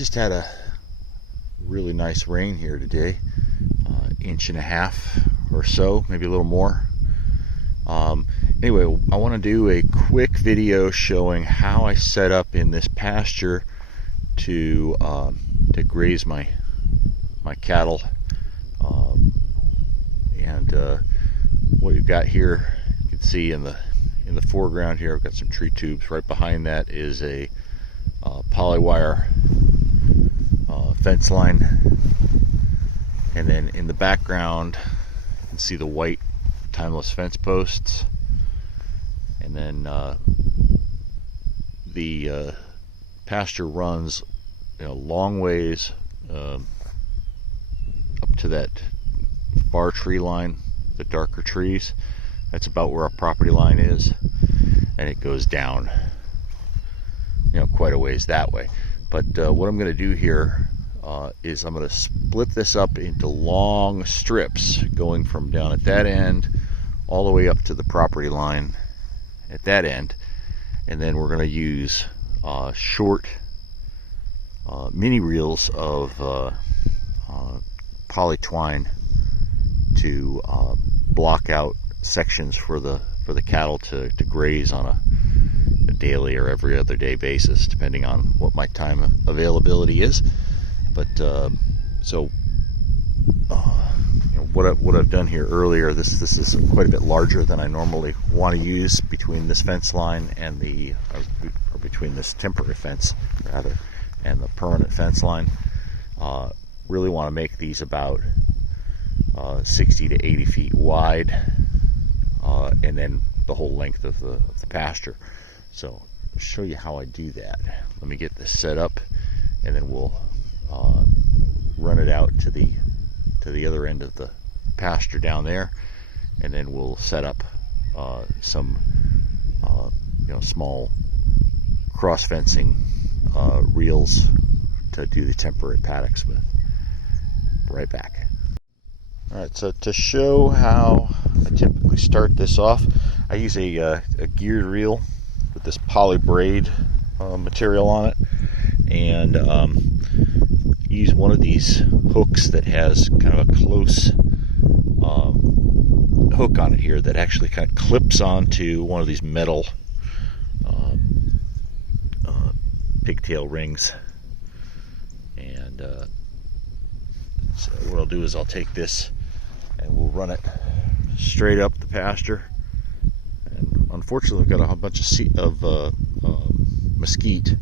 just had a really nice rain here today, inch and a half or so, maybe a little more. Anyway, I want to do a quick video showing how I set up in this pasture to graze my cattle. What we've got here, you can see in the foreground here, I've got some tree tubes. Right behind that is a polywire fence line, and then in the background you can see the white timeless fence posts, and then the pasture runs long ways up to that bar tree line, the darker trees. That's about where our property line is, and it goes down quite a ways that way. But what I'm going to do here is I'm going to split this up into long strips going from down at that end all the way up to the property line at that end, and then we're going to use short mini reels of poly twine to block out sections for the cattle to graze on a daily or every other day basis, depending on what my time availability is. But what I've done here earlier, this is quite a bit larger than I normally want to use between this fence line and or between this temporary fence rather and the permanent fence line. Really want to make these about 60 to 80 feet wide, and then the whole length of the pasture. So I'll show you how I do that. Let me get this set up, and then we'll run it out to the other end of the pasture down there, and then we'll set up some small cross fencing reels to do the temporary paddocks with. Right back. Alright, so to show how I typically start this off, I use a geared reel with this poly braid material on it, and use one of these hooks that has kind of a close hook on it here that actually kind of clips onto one of these metal pigtail rings. And so what I'll do is I'll take this and we'll run it straight up the pasture. And unfortunately, we've got a bunch of mesquite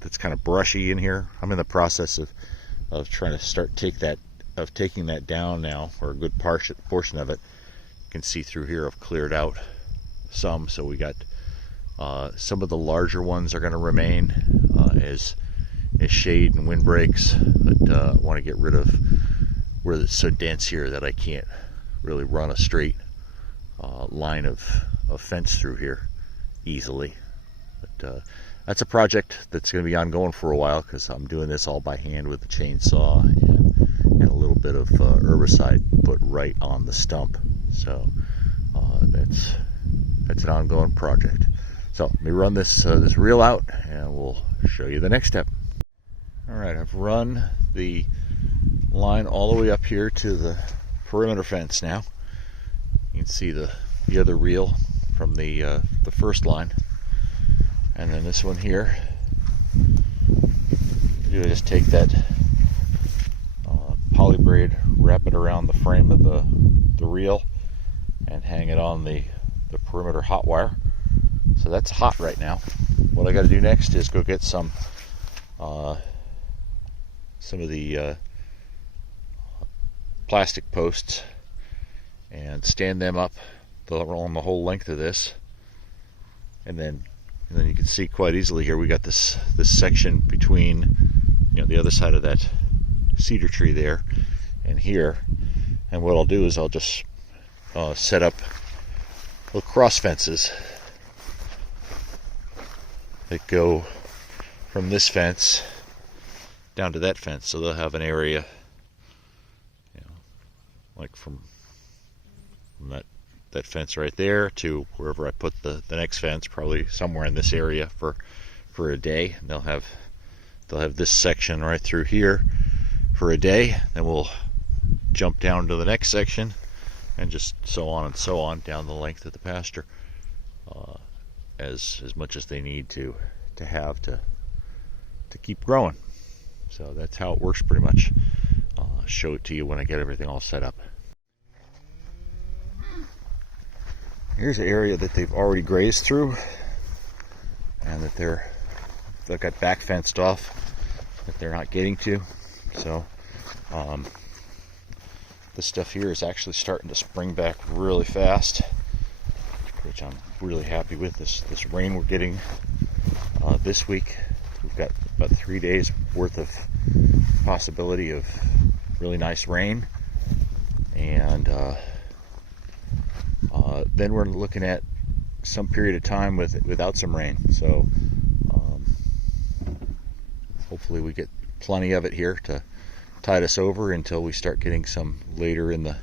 that's kind of brushy in here. I'm in the process of trying to taking that down now, or a good portion of it. You can see through here I've cleared out some, so we got some of the larger ones are going to remain as shade and wind breaks, but I want to get rid of where it's so dense here that I can't really run a straight line of fence through here easily. But that's a project that's going to be ongoing for a while, because I'm doing this all by hand with the chainsaw and a little bit of herbicide put right on the stump. So that's an ongoing project. So let me run this reel out, and we'll show you the next step. All right, I've run the line all the way up here to the perimeter fence now. You can see the other reel from the first line, and then this one here. You just take that poly braid, wrap it around the frame of the reel, and hang it on the perimeter hot wire. So that's hot right now. What I got to do next is go get some of the plastic posts and stand them up along the whole length of this, and then you can see quite easily here we got this section between the other side of that cedar tree there and here. And what I'll do is I'll just set up little cross fences that go from this fence down to that fence, so they'll have an area, like from that fence right there to wherever I put the next fence, probably somewhere in this area for a day. And they'll have they'll have this section right through here for a day, then we'll jump down to the next section, and just so on and so on down the length of the pasture, as much as they need to have to keep growing. So that's how it works pretty much. I'll show it to you when I get everything all set up. Here's an area that they've already grazed through, and that they've got back fenced off that they're not getting to. So this stuff here is actually starting to spring back really fast, which I'm really happy with. This rain we're getting this week, we've got about 3 days worth of possibility of really nice rain, and then we're looking at some period of time without some rain. So hopefully we get plenty of it here to tide us over until we start getting some later in the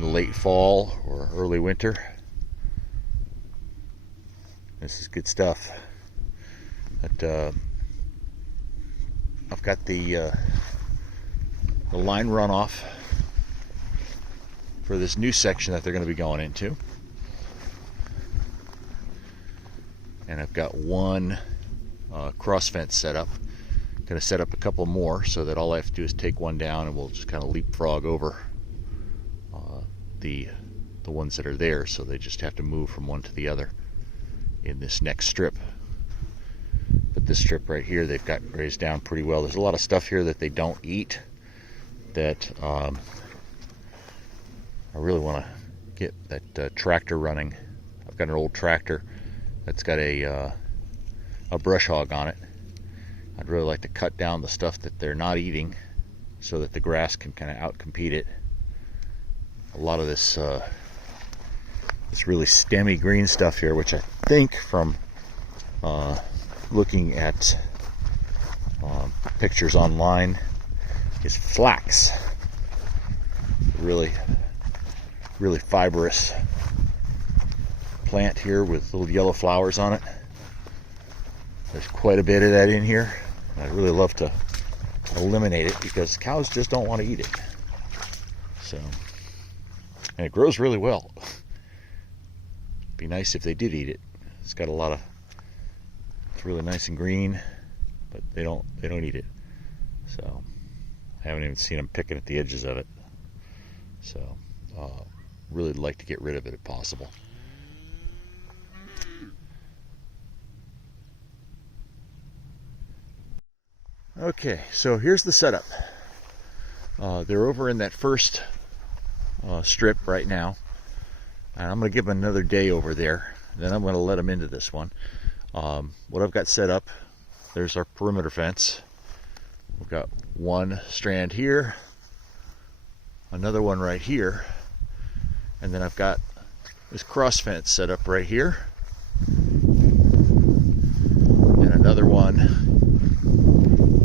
late fall or early winter. This is good stuff. But I've got the line runoff for this new section that they're going to be going into, and I've got one cross fence set up. Going to set up a couple more so that all I have to do is take one down, and we'll just kind of leapfrog over the ones that are there, so they just have to move from one to the other in this next strip. But this strip right here, they've got grazed down pretty well. There's a lot of stuff here that they don't eat that I really want to get that tractor running. I've got an old tractor that's got a brush hog on it. I'd really like to cut down the stuff that they're not eating so that the grass can kind of outcompete it. A lot of this really stemmy green stuff here, which I think from looking at pictures online is flax. Really fibrous plant here with little yellow flowers on it. There's quite a bit of that in here. I'd really love to eliminate it because cows just don't want to eat it. So, and it grows really well. It'd be nice if they did eat it. It's got it's really nice and green, but they don't eat it. So I haven't even seen them picking at the edges of it. So really like to get rid of it if possible. Okay, so here's the setup. They're over in that first strip right now, and I'm going to give them another day over there. Then I'm going to let them into this one. What I've got set up, there's our perimeter fence. We've got one strand here, another one right here, and then I've got this cross fence set up right here, and another one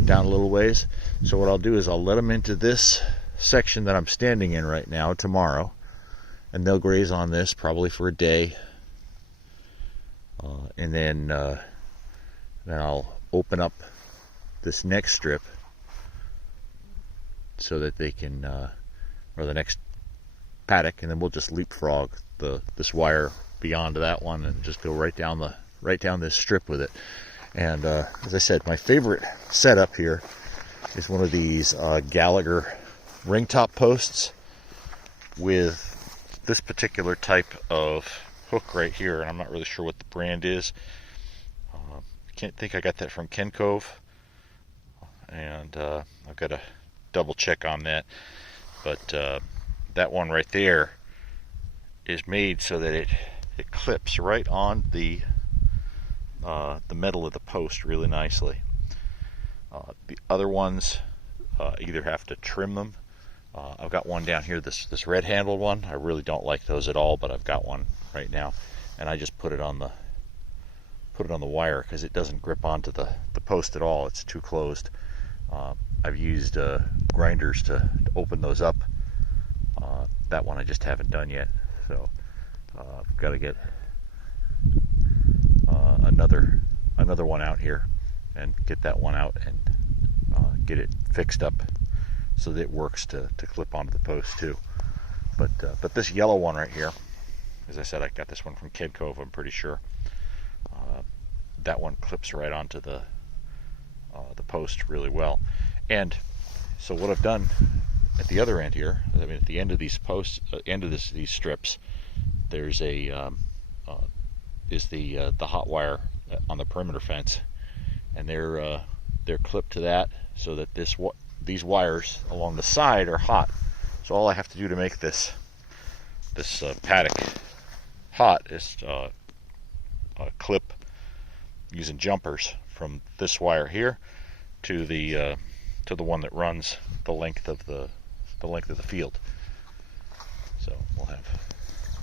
down a little ways. So what I'll do is I'll let them into this section that I'm standing in right now tomorrow, and they'll graze on this probably for a day, and then I'll open up this next strip so that they can, or the next paddock, and then we'll just leapfrog this wire beyond that one and just go right down this strip with it. And as I said, my favorite setup here is one of these Gallagher ring top posts with this particular type of hook right here, and I'm not really sure what the brand is. I can't think I got that from Ken Cove, and I've got to double check on that. But that one right there is made so that it clips right on the metal of the post really nicely. The other ones either have to trim them. I've got one down here, this red handled one. I really don't like those at all, but I've got one right now, and I just put it on the wire because it doesn't grip onto the post at all. It's too closed. I've used grinders to open those up. That one I just haven't done yet, so I've got to get another one out here and get that one out and get it fixed up so that it works to clip onto the post too. But this yellow one right here, as I said, I got this one from Kid Cove, I'm pretty sure. That one clips right onto the post really well. And so what I've done at the other end here, I mean at the end of these posts, end of these strips, there's a the hot wire on the perimeter fence, and they're clipped to that so that these wires along the side are hot. So all I have to do to make this paddock hot is clip using jumpers from this wire here to the one that runs the length of the field. So we'll have,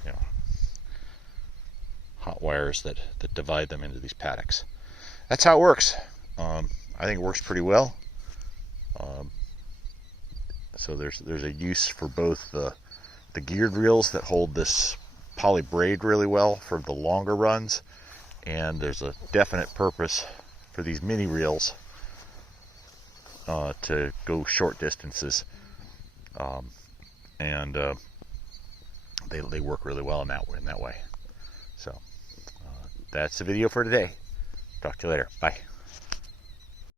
you know, hot wires that divide them into these paddocks. That's how it works. I think it works pretty well. So there's a use for both the geared reels that hold this poly braid really well for the longer runs, and there's a definite purpose for these mini reels to go short distances, and they work really well in that way. So that's the video for today. Talk to you later. Bye.